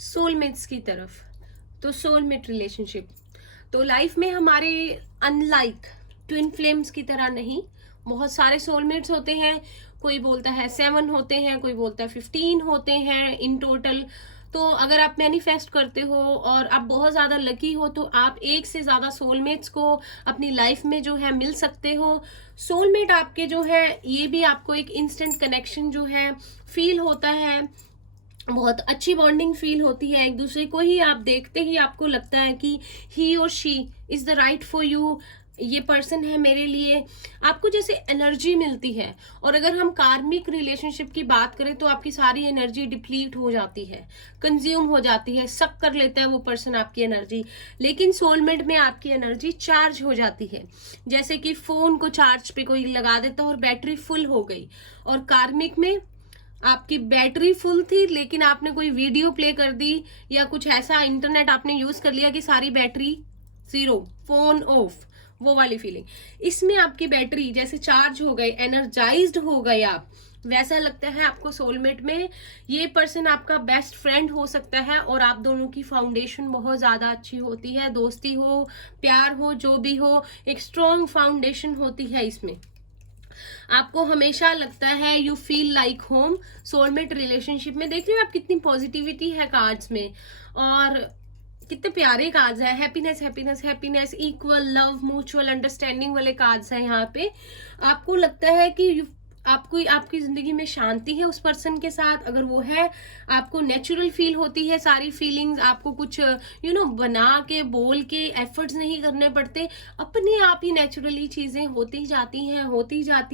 सोलमेट्स की तरफ। तो सोलमेट रिलेशनशिप तो लाइफ में हमारे अनलाइक ट्विन फ्लेम्स की तरह नहीं, बहुत सारे सोलमेट्स होते हैं। कोई बोलता है 7 होते हैं, कोई बोलता है 15 होते हैं इन टोटल। तो अगर आप मैनिफेस्ट करते हो और आप बहुत ज्यादा लकी हो तो आप एक से ज्यादा सोलमेट्स को अपनी लाइफ में जो है मिल सकते हो। सोलमेट आपके जो है ये भी आपको एक इंस्टेंट कनेक्शन जो है फील होता है, बहुत अच्छी बॉन्डिंग फील होती है, एक दूसरे को ही आप देखते ही आपको लगता है कि ही और she is the right for you. ये पर्सन है मेरे लिए, आपको जैसे एनर्जी मिलती है। और अगर हम कार्मिक रिलेशनशिप की बात करें तो आपकी सारी एनर्जी डिप्लीट हो जाती है, कंज्यूम हो जाती है, सक कर लेता है वो पर्सन आपकी एनर्जी। लेकिन सोलमेट में आपकी एनर्जी चार्ज हो जाती है, जैसे कि फोन को चार्ज पे कोई लगा देता है और बैटरी फुल हो गई। और कार्मिक में आपकी बैटरी फुल थी लेकिन आपने कोई वीडियो प्ले कर दी या कुछ ऐसा इंटरनेट आपने यूज कर लिया कि सारी बैटरी जीरो, फोन ऑफ, वो वाली फीलिंग। इसमें आपकी बैटरी जैसे चार्ज हो गई, एनर्जाइज्ड हो गए आप, वैसा लगता है आपको सोलमेट में। ये पर्सन आपका बेस्ट फ्रेंड हो सकता है और आप दोनों की फाउंडेशन बहुत ज्यादा अच्छी होती है, दोस्ती हो, प्यार हो, जो भी हो, एक स्ट्रॉन्ग फाउंडेशन होती है इसमें। आपको हमेशा लगता है you feel like home. Soulmate relationship में देख रहे हो आप कितनी पॉजिटिविटी है कार्ड्स में, और कितने प्यारे कार्ड्स हैं। Happiness happiness happiness, equal love, mutual understanding वाले कार्ड्स हैं यहाँ पे। आपको लगता है कि आपको आपकी जिंदगी में शांति है उस पर्सन के साथ, अगर वो है, आपको नेचुरल फील होती है सारी फीलिंग्स, आपको कुछ बना के बोल के एफर्ट्स नहीं करने पड़ते, अपने आप ही नेचुरली चीजें होती जाती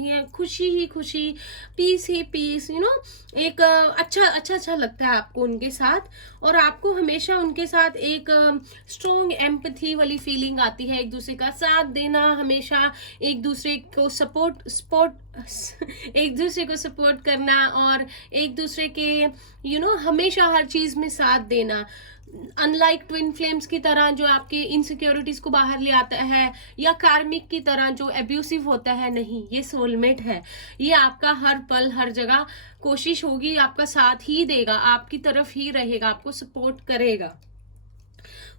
हैं, खुशी ही खुशी, पीस ही पीस, एक अच्छा लगता है आपको उनके साथ। और आपको हमेशा उनके साथ एक स्ट्रॉन्ग एम्पैथी वाली फीलिंग आती है, एक दूसरे का साथ देना, हमेशा एक दूसरे को एक दूसरे को सपोर्ट करना और एक दूसरे के हमेशा हर चीज में साथ देना। अनलाइक ट्विन फ्लेम्स की तरह जो आपके इनसिक्योरिटीज को बाहर ले आता है, या कार्मिक की तरह जो एब्यूसिव होता है, नहीं, ये सोलमेट है। ये आपका हर पल हर जगह कोशिश होगी, आपका साथ ही देगा, आपकी तरफ ही रहेगा, आपको सपोर्ट करेगा।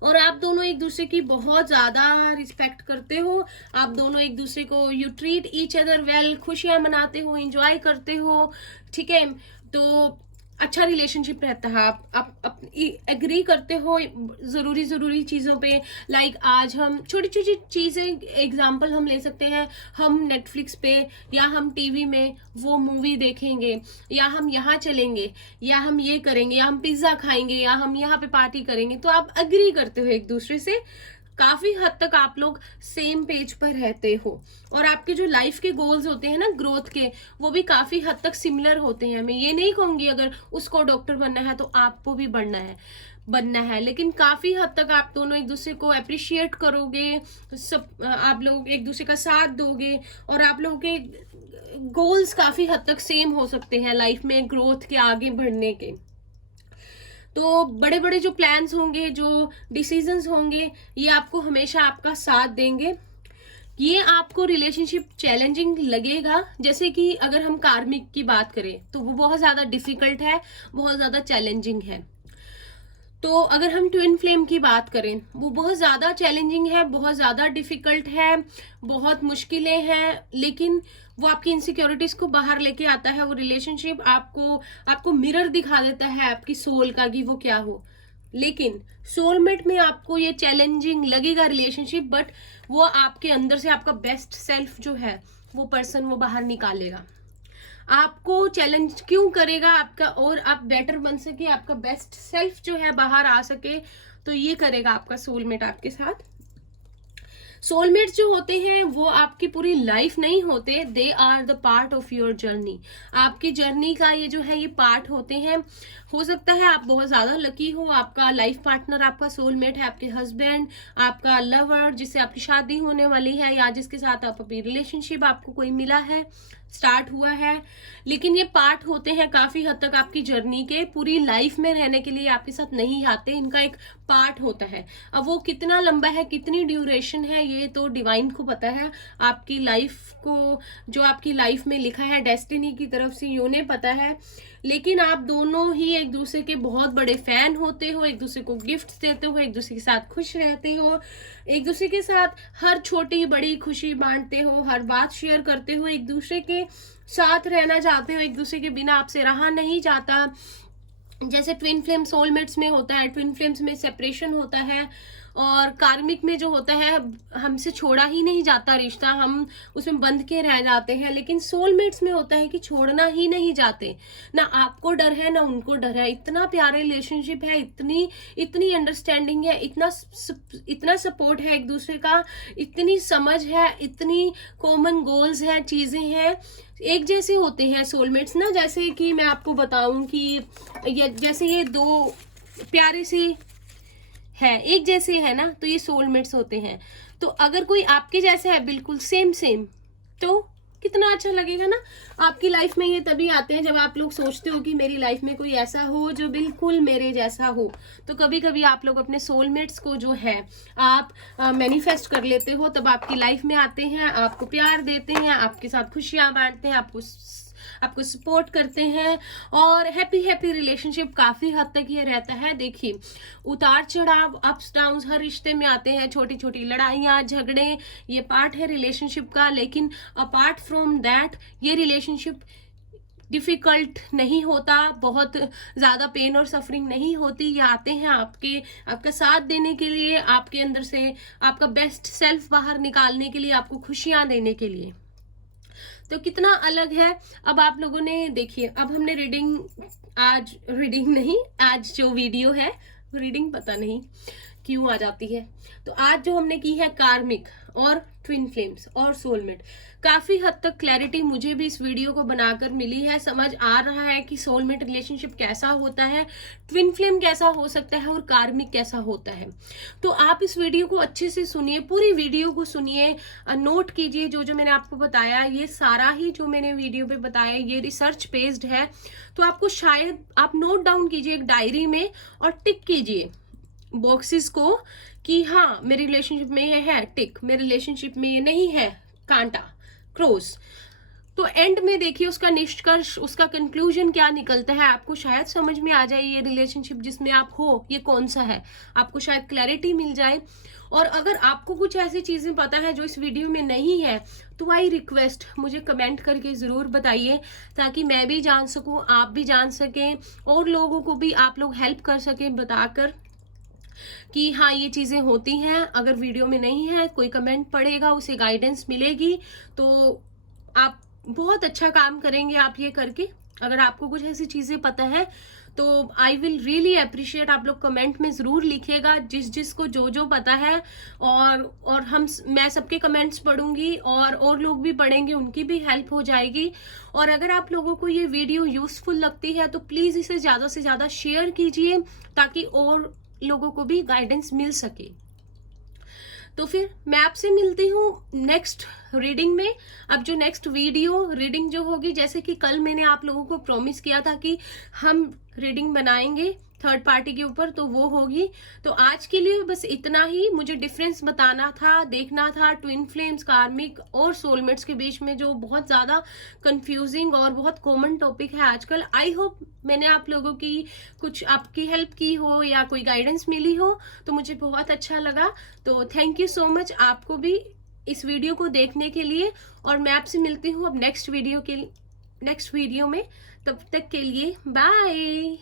और आप दोनों एक दूसरे की बहुत ज्यादा रिस्पेक्ट करते हो, आप दोनों एक दूसरे को you treat each other well, खुशियां मनाते हो, एंजॉय करते हो, ठीक है। तो अच्छा रिलेशनशिप रहता है। आप एग्री करते हो जरूरी चीजों पे। लाइक आज हम छोटी छोटी चीजें, एग्जांपल हम ले सकते हैं, हम नेटफ्लिक्स पे या हम टीवी में वो मूवी देखेंगे, या हम यहाँ चलेंगे, या हम ये करेंगे, या हम पिज्जा खाएंगे, या हम यहाँ पे पार्टी करेंगे। तो आप एग्री करते हो एक दूसरे से, काफी हद तक आप लोग सेम पेज पर रहते हो। और आपके जो लाइफ के गोल्स होते हैं ना ग्रोथ के, वो भी काफी हद तक सिमिलर होते हैं। मैं ये नहीं कहूंगी अगर उसको डॉक्टर बनना है तो आपको भी बनना है, लेकिन काफी हद तक आप दोनों एक दूसरे को अप्रिशिएट करोगे, सब आप लोग एक दूसरे का साथ दोगे, और आप लोगों के गोल्स काफी हद तक सेम हो सकते हैं लाइफ में ग्रोथ के, आगे बढ़ने के। तो बड़े बड़े जो प्लान्स होंगे, जो डिसीजंस होंगे, ये आपको हमेशा आपका साथ देंगे। ये आपको रिलेशनशिप चैलेंजिंग लगेगा, जैसे कि अगर हम कार्मिक की बात करें तो वो बहुत ज्यादा डिफिकल्ट है, बहुत ज्यादा चैलेंजिंग है। तो अगर हम ट्विन फ्लेम की बात करें, वो बहुत ज्यादा चैलेंजिंग है, बहुत ज्यादा डिफिकल्ट है, बहुत मुश्किलें हैं, लेकिन वो आपकी इनसिक्योरिटीज को बाहर लेके आता है। वो रिलेशनशिप आपको मिरर दिखा देता है आपकी सोल का कि वो क्या हो। लेकिन सोलमेट में आपको ये चैलेंजिंग लगेगा रिलेशनशिप, बट वो आपके अंदर से आपका बेस्ट सेल्फ जो है वो पर्सन वो बाहर निकालेगा, आपको चैलेंज क्यों करेगा आपका, और आप बेटर बन सके, आपका बेस्ट सेल्फ जो है बाहर आ सके, तो ये करेगा आपका सोलमेट आपके साथ। सोलमेट्स जो होते हैं वो आपकी पूरी लाइफ नहीं होते, they are the part of your journey. आपकी जर्नी का ये जो है ये पार्ट होते हैं। हो सकता है आप बहुत ज्यादा लकी हो, आपका लाइफ पार्टनर आपका सोलमेट है, आपके हस्बैंड, आपका लवर जिससे आपकी शादी होने वाली है, या जिसके साथ आप अभी रिलेशनशिप आपको कोई मिला है, स्टार्ट हुआ है। लेकिन ये पार्ट होते हैं काफी हद तक आपकी जर्नी के, पूरी लाइफ में रहने के लिए आपके साथ नहीं आते, इनका एक पार्ट होता है। अब वो कितना लंबा है, कितनी ड्यूरेशन है, ये तो डिवाइन को पता है। आपकी लाइफ को जो आपकी लाइफ में लिखा है डेस्टिनी की तरफ से, उन्हें पता है। लेकिन आप दोनों ही एक दूसरे के बहुत बड़े फैन होते हो, एक दूसरे को गिफ्ट देते हो, एक दूसरे के साथ खुश रहते हो, एक दूसरे के साथ हर छोटी बड़ी खुशी बांटते हो, हर बात शेयर करते हो, एक दूसरे के साथ रहना चाहते हो, एक दूसरे के बिना आपसे रहा नहीं जाता। जैसे ट्विन फ्लेम सोलमेट्स में होता है, ट्विन फ्लेम्स में सेपरेशन होता है, और कार्मिक में जो होता है हमसे छोड़ा ही नहीं जाता रिश्ता, हम उसमें बंध के रह जाते हैं। लेकिन सोलमेट्स में होता है कि छोड़ना ही नहीं जाते, ना आपको डर है ना उनको डर है। इतना प्यारा रिलेशनशिप है, इतनी अंडरस्टैंडिंग है, इतना सपोर्ट है एक दूसरे का, इतनी समझ है, इतनी कॉमन गोल्स है, चीजें हैं, एक जैसे होते हैं सोलमेट्स ना। जैसे कि मैं आपको बताऊं कि जैसे ये दो प्यारे से है, एक जैसे है ना, तो ये सोलमेट्स होते हैं। तो अगर कोई आपके जैसा है बिल्कुल सेम तो कितना अच्छा लगेगा ना। आपकी लाइफ में ये तभी आते हैं जब आप लोग सोचते हो कि मेरी लाइफ में कोई ऐसा हो जो बिल्कुल मेरे जैसा हो। तो कभी कभी आप लोग अपने सोलमेट्स को जो है आप मैनिफेस्ट कर लेते हो, तब आपकी लाइफ में आते हैं, आपको प्यार देते हैं, आपके साथ खुशियां बांटते हैं, आपको सपोर्ट करते हैं, और हैप्पी रिलेशनशिप काफी हद तक ये रहता है। देखिए, उतार चढ़ाव, अप्स डाउन हर रिश्ते में आते हैं, छोटी छोटी लड़ाइयाँ झगड़े, ये पार्ट है रिलेशनशिप का। लेकिन अपार्ट फ्रॉम दैट ये रिलेशनशिप डिफिकल्ट नहीं होता, बहुत ज्यादा पेन और सफरिंग नहीं होती। ये आते हैं आपका साथ देने के लिए, आपके अंदर से आपका बेस्ट सेल्फ बाहर निकालने के लिए, आपको खुशियां देने के लिए। तो कितना अलग है। अब आप लोगों ने देखिए, अब हमने आज जो वीडियो है, रीडिंग पता नहीं क्यों आ जाती है, तो आज जो हमने की है कार्मिक और ट्विन फ्लेम्स और सोलमेट, काफी हद तक क्लैरिटी मुझे भी इस वीडियो को बनाकर मिली है। समझ आ रहा है कि सोलमेट रिलेशनशिप कैसा होता है, ट्विन फ्लेम कैसा हो सकता है और कार्मिक कैसा होता है। तो आप इस वीडियो को अच्छे से सुनिए, पूरी वीडियो को सुनिए, नोट कीजिए जो मैंने आपको बताया। ये सारा ही जो मैंने वीडियो पे बताया ये रिसर्च बेस्ड है, तो आपको शायद आप नोट डाउन कीजिए एक डायरी में और टिक कीजिए बॉक्सेस को कि हाँ मेरे रिलेशनशिप में ये है टिक, मेरे रिलेशनशिप में ये नहीं है कांटा क्रॉस। तो एंड में देखिए उसका निष्कर्ष, उसका कंक्लूजन क्या निकलता है, आपको शायद समझ में आ जाए ये रिलेशनशिप जिसमें आप हो ये कौन सा है, आपको शायद क्लैरिटी मिल जाए। और अगर आपको कुछ ऐसी चीजें पता है जो इस वीडियो में नहीं है, तो आई रिक्वेस्ट मुझे कमेंट करके जरूर बताइए, ताकि मैं भी जान सकूं, आप भी जान सकें, और लोगों को भी आप लोग हेल्प कर सकें बताकर कि हाँ ये चीजें होती हैं। अगर वीडियो में नहीं है, कोई कमेंट पड़ेगा, उसे गाइडेंस मिलेगी, तो आप बहुत अच्छा काम करेंगे आप ये करके। अगर आपको कुछ ऐसी चीजें पता है तो आई विल रियली अप्रिशिएट, आप लोग कमेंट में जरूर लिखिएगा जिसको जो पता है, और मैं सबके कमेंट्स पढ़ूंगी, और लोग भी पढ़ेंगे, उनकी भी हेल्प हो जाएगी। और अगर आप लोगों को ये वीडियो यूजफुल लगती है तो प्लीज इसे ज्यादा से ज्यादा शेयर कीजिए, ताकि और लोगों को भी गाइडेंस मिल सके। तो फिर मैं आपसे मिलती हूँ नेक्स्ट रीडिंग में। अब जो नेक्स्ट वीडियो रीडिंग जो होगी, जैसे कि कल मैंने आप लोगों को प्रॉमिस किया था कि हम रीडिंग बनाएंगे थर्ड पार्टी के ऊपर, तो वो होगी। तो आज के लिए बस इतना ही, मुझे डिफरेंस बताना था, देखना था ट्विन फ्लेम्स, कार्मिक और सोलमेट्स के बीच में जो बहुत ज्यादा कंफ्यूजिंग और बहुत कॉमन टॉपिक है आजकल। आई होप मैंने आप लोगों की कुछ आपकी हेल्प की हो या कोई गाइडेंस मिली हो, तो मुझे बहुत अच्छा लगा। तो थैंक यू सो मच आपको भी इस वीडियो को देखने के लिए, और मैं आपसे मिलती हूँ अब नेक्स्ट वीडियो में। तब तक के लिए बाय।